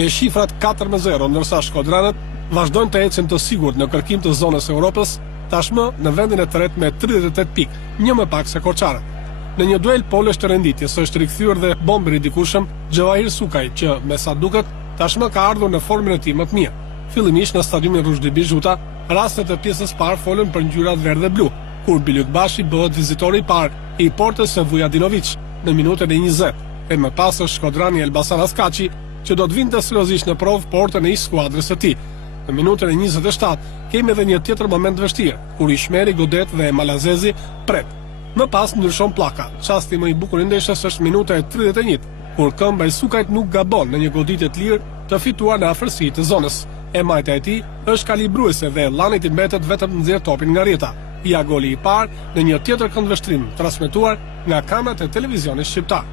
me shifrat 4-0, ndërsa shkodranët vazhdojnë të ecin të sigurt në kërkim të zonës Europës, tashmë në vendin e tretë me 38 pikë, një më pak se Korçarët. Në një duel polësh të renditjes është rikthyer dhe bomberi i dikushëm Xhavahir Sukaj, që me sa duket tashmë ka ardhur në formën e tij më të mirë. Fillimisht në stadiumin Ruzhdibi Zhuta, rastet e pjesës parë folën për ngjyrat verdh dhe blu, kur Bilyukbashi bëhet vizitori i parë i portës së Vujadinovic në minutën e 20, e më pas është Shkodrani Elbasan Askaçi, që do të vinte seriozisht në provë portën e skuadrës së tij. Në minutën e 27 kemi edhe një tjetër moment vështirë, kur Ishmeri Godet dhe Malazezi pret. Më pas ndryshon pllaka. Çasti më i bukur i ndeshjes është minuta e 31, kur këmba e Sukajt nuk gabon në një goditje të lirë të fituar në afërsi të zonës. E majta e tij është kalibruese dhe Llanit i mbetet vetëm nxjerr topin nga rrjeta. Ja goli i parë në një tjetër këndvështrim transmetuar nga kamerat e televizionit shqiptar.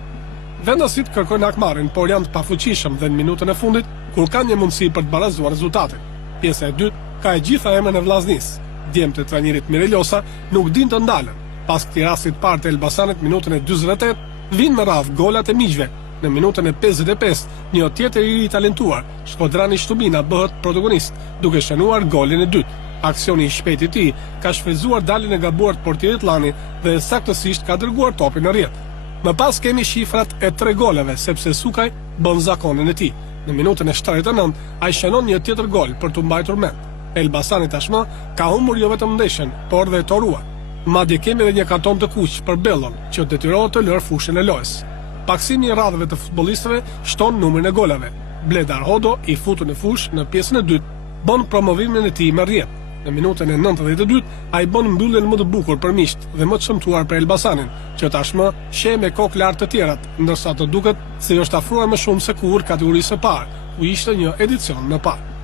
Vendasit kërkojnë akmarrin, por janë të pafuqishëm dhe në minutën e fundit, kur kanë një mundësi për të barazuar rezultatin. Pjesa e dytë ka e gjitha emrin e vllaznisë. Djemtë e trajnerit Mirelosa nuk din të ndalen. Pas këtij rasti të parë të Elbasanit minutën e 48, vinë me radhë golat e miqve. Në minutën e 55, një tjetër i ri talentuar, Shkodrani Shtubina bëhet protagonist, duke shënuar golin e dytë. Aksioni i shpejtë i tij ka shfrytzuar daljen e gabuar të portierit Llani dhe saktësisht ka dërguar topin në rrjet. Më pas kemi shifrat e 3 goleve, sepse Sukaj bën zakonin e tij. Në minutën e 79, ai shënon një tjetër gol për të mbajtur mend. Elbasani tashmë ka humbur jo vetëm ndeshjen, por dhe toruar. Madje kemi edhe një karton të kuq për Bellon, që detyrohet të lërë fushën e lojës. Paksimi i radhave të futbollistëve shton numrin e golave. Bledar Hodo i futur në fushë në pjesën e dytë, bën promovimin e tij me rrjet. Në minutën e 92, ai bën mbylljen më të bukur për miqt dhe më të shëmtuar për Elbasanin, që tashmë sheh me kokë lart të tjerat, ndërsa të duket se është afruar më shumë se kur kategorisë së parë, ku ishte një edicion më parë.